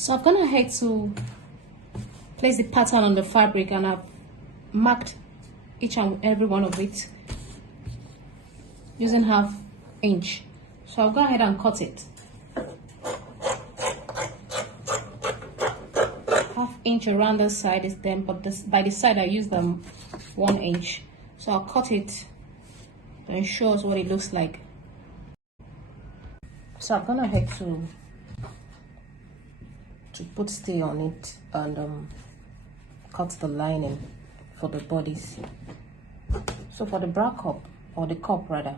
So I've gone ahead to place the pattern on the fabric, and I've marked each and every one of it using 1/2 inch. So I'll go ahead and cut it. 1/2 inch around the side is them, but this, by the side I use them 1 inch. So I'll cut it and show us what it looks like. So I've gone ahead to put stay on it and cut the lining for the bodice. So for the bra cup, or the cup rather,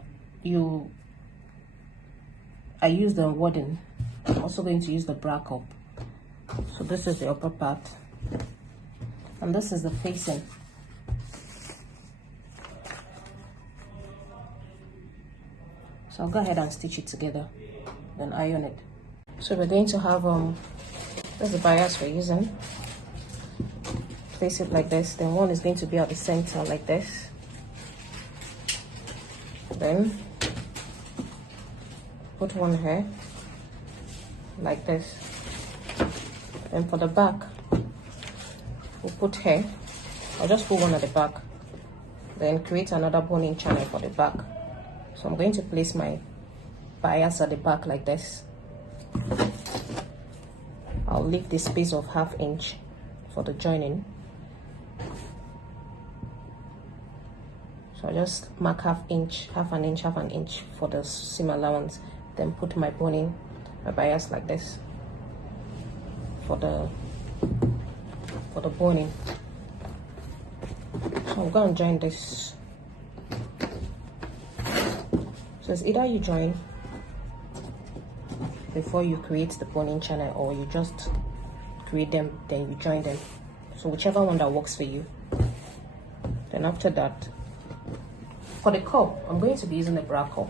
I use the wadding. I'm also going to use the bra cup. So this is the upper part, and this is the facing. So I'll go ahead and stitch it together, then iron it. So we're going to have that's the bias we're using. Place it like this, then one is going to be at the center like this, then put one here like this, then for the back we'll put here. I'll just put one at the back, then create another boning channel for the back. So I'm going to place my bias at the back like this. I'll leave the space of 1/2 inch for the joining. So I just mark 1/2 inch, 1/2 inch, 1/2 inch for the seam allowance. Then put my boning, my bias like this for the boning. So I'm going to join this. So it's either you join before you create the boning channel, or you just create them then you join them. So whichever one that works for you. Then after that, for the cup, I'm going to be using the bra cup.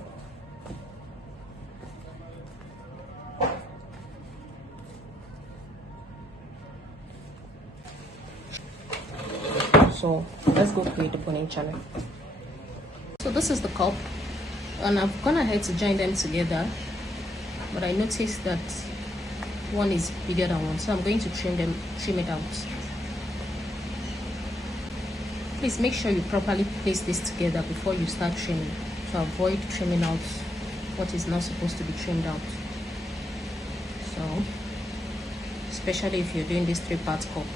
So let's go create the boning channel. So this is the cup, and I've gone ahead to join them together, but I noticed that one is bigger than one, so I'm going to trim it out. Please make sure you properly place this together before you start trimming, to avoid trimming out what is not supposed to be trimmed out. So especially if you're doing this 3-part cup.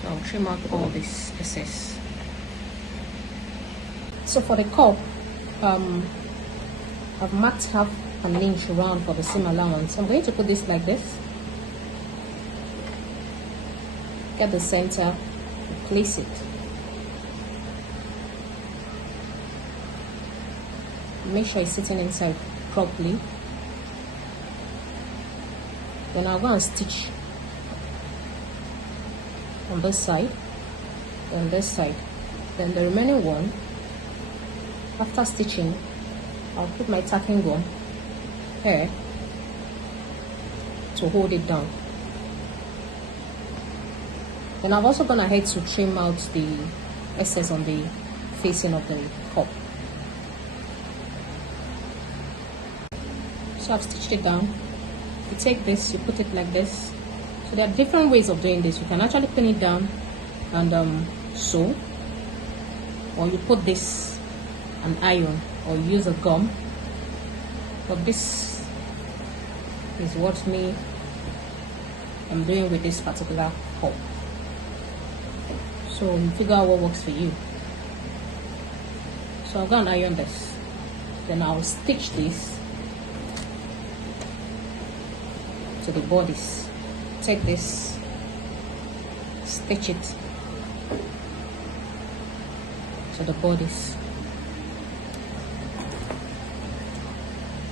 So I'll trim out all this excess. So for the cup, I've marked 1/2 inch around for the seam allowance. I'm going to put this like this. Get the center, place it. Make sure it's sitting inside properly. Then I'll go and stitch on this side, and this side. Then the remaining one, after stitching, I'll put my tacking gun here to hold it down. Then I've also gone ahead to trim out the excess on the facing of the cup. So I've stitched it down. You take this, you put it like this. So there are different ways of doing this. You can actually pin it down and sew, or you put this and iron, or use a gum. But this is what I'm doing with this particular cup. So you figure out what works for you. So I'll go and iron this. Then I'll stitch this to the bodice. Take this, stitch it to the bodice.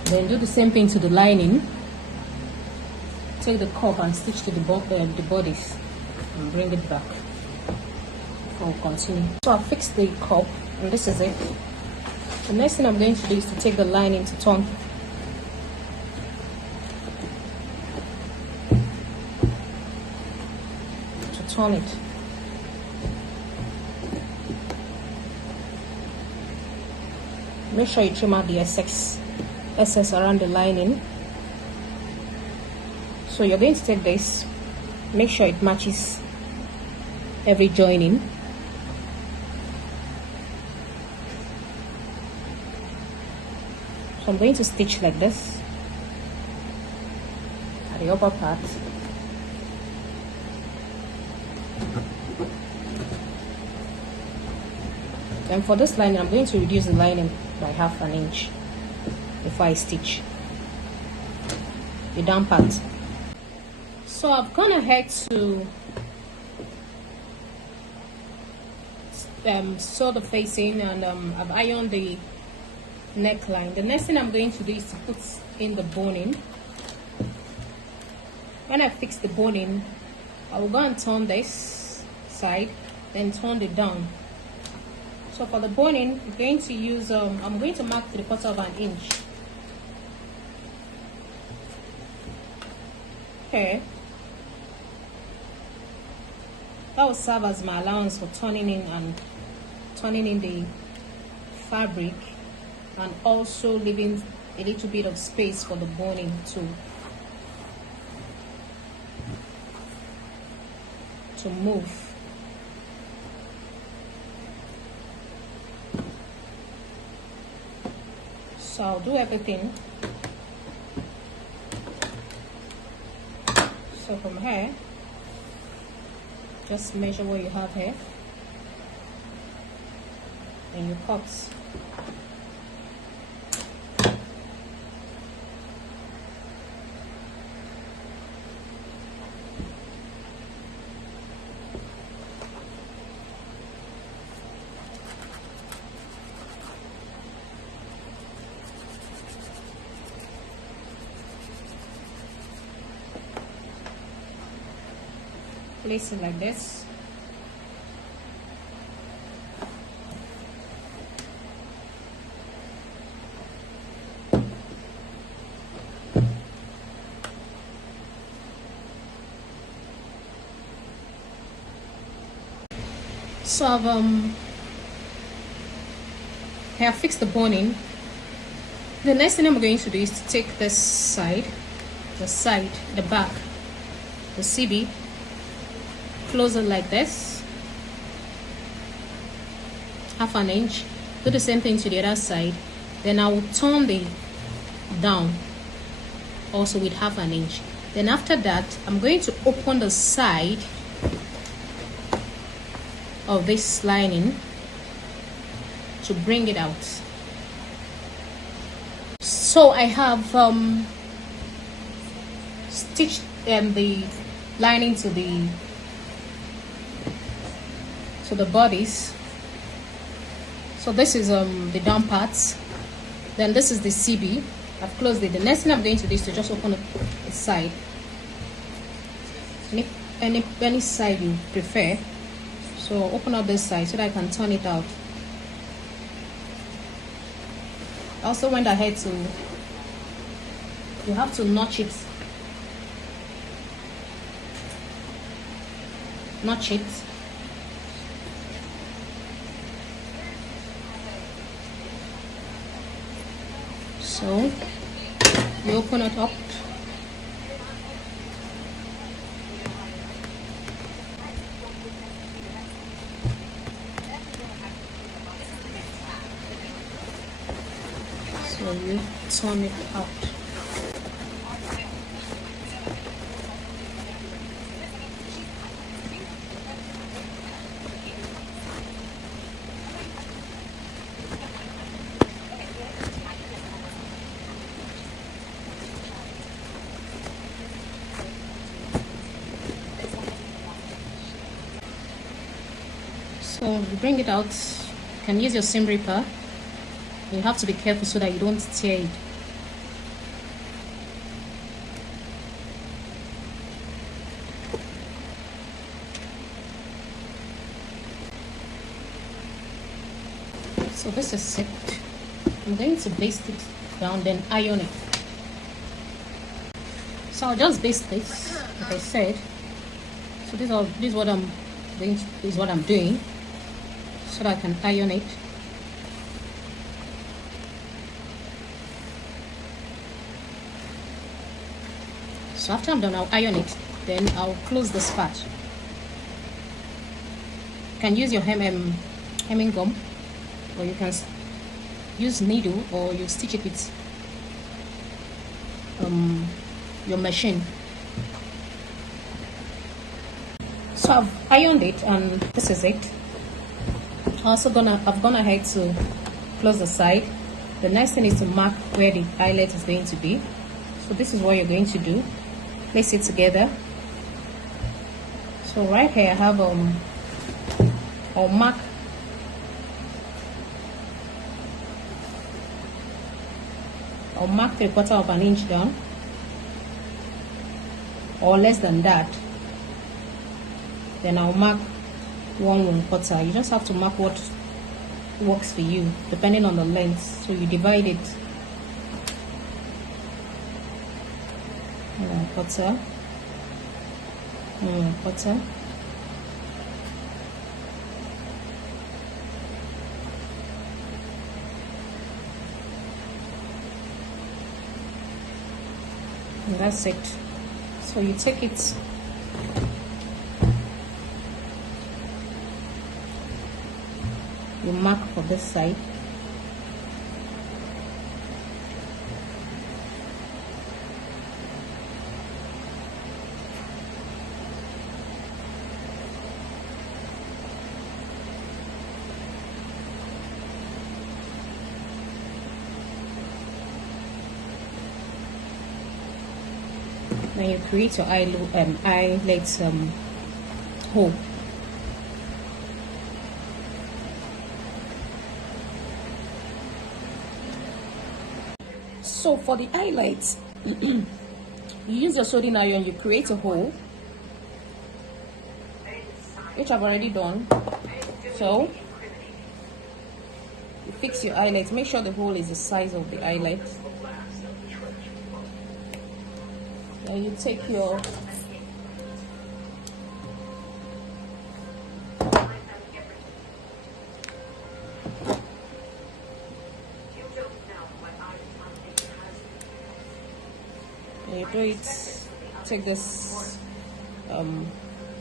Then do the same thing to the lining. Take the cup and stitch to the bodice and bring it back. I'll continue. So I'll fix the cup, and this is it. The next thing I'm going to do is to take the lining to turn. Turn it. Make sure you trim out the excess around the lining. So you're going to take this, make sure it matches every joining. So I'm going to stitch like this at the upper part. And for this lining, I'm going to reduce the lining by 1/2 inch before I stitch the down part. So I've gone ahead to sew the facing, and I've ironed the neckline. The next thing I'm going to do is to put in the boning. When I fix the boning, I will go and turn this side, then turn it down. So for the boning, I'm going to use I'm going to mark 3/4 inch. Okay. That will serve as my allowance for turning in the fabric, and also leaving a little bit of space for the boning to move. So I'll do everything. So from here, just measure what you have here and you cut. Place it like this. So I have fixed the boning. The next thing I'm going to do is to take this side, the back, the CB, close it like this, 1/2 inch. Do the same thing to the other side. Then I will turn the down also with 1/2 inch. Then after that, I'm going to open the side of this lining to bring it out. So I have stitched the lining to the bodice. So this is the down parts, then this is the CB. I've closed it. The next thing I'm going to do is to just open the side, any side you prefer. So open up this side so that I can turn it out. I also went ahead to, you have to notch it. So you open it up. So you turn it out. So you bring it out. You can use your seam ripper. You have to be careful so that you don't tear it. So this is set. I'm going to baste it down, then iron it. So I'll just baste this, like I said. So this is what I'm doing, so that I can iron it. So after I'm done, I'll iron it. Then I'll close this part. You can use your hemming gum, or you can use needle, or you stitch it with your machine. So I've ironed it, and this is it. I've gone ahead to close the side. The next thing is to mark where the eyelet is going to be. So this is what you're going to do. Place it together. So right here I have I'll mark I'll mark 3/4 of an inch down, or less than that. Then I'll mark 1/4. You just have to mark what works for you depending on the length. So you divide it 1/4, 1/4. And that's it. So you take it, you mark for this side. Then you create your eyelets hole. So for the eyelets, you use your soldering iron, you create a hole, which I've already done. So you fix your eyelet, make sure the hole is the size of the eyelet. Then you take your you do it, take this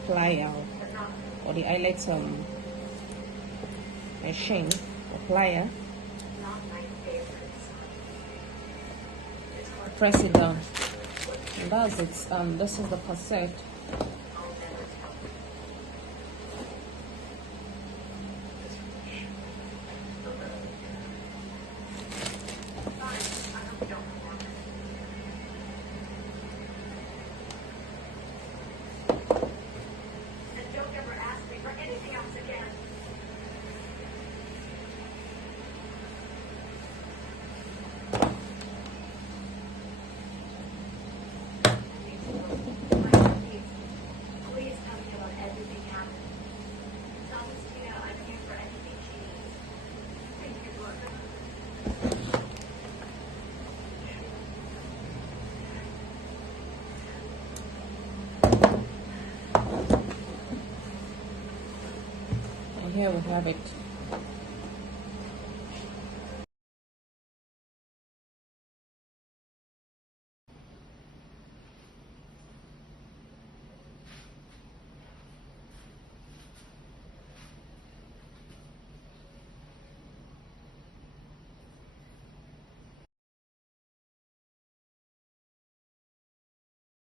plier or the eyelet machine or plier, press it down, and that's it. This is the corset. Here we have it.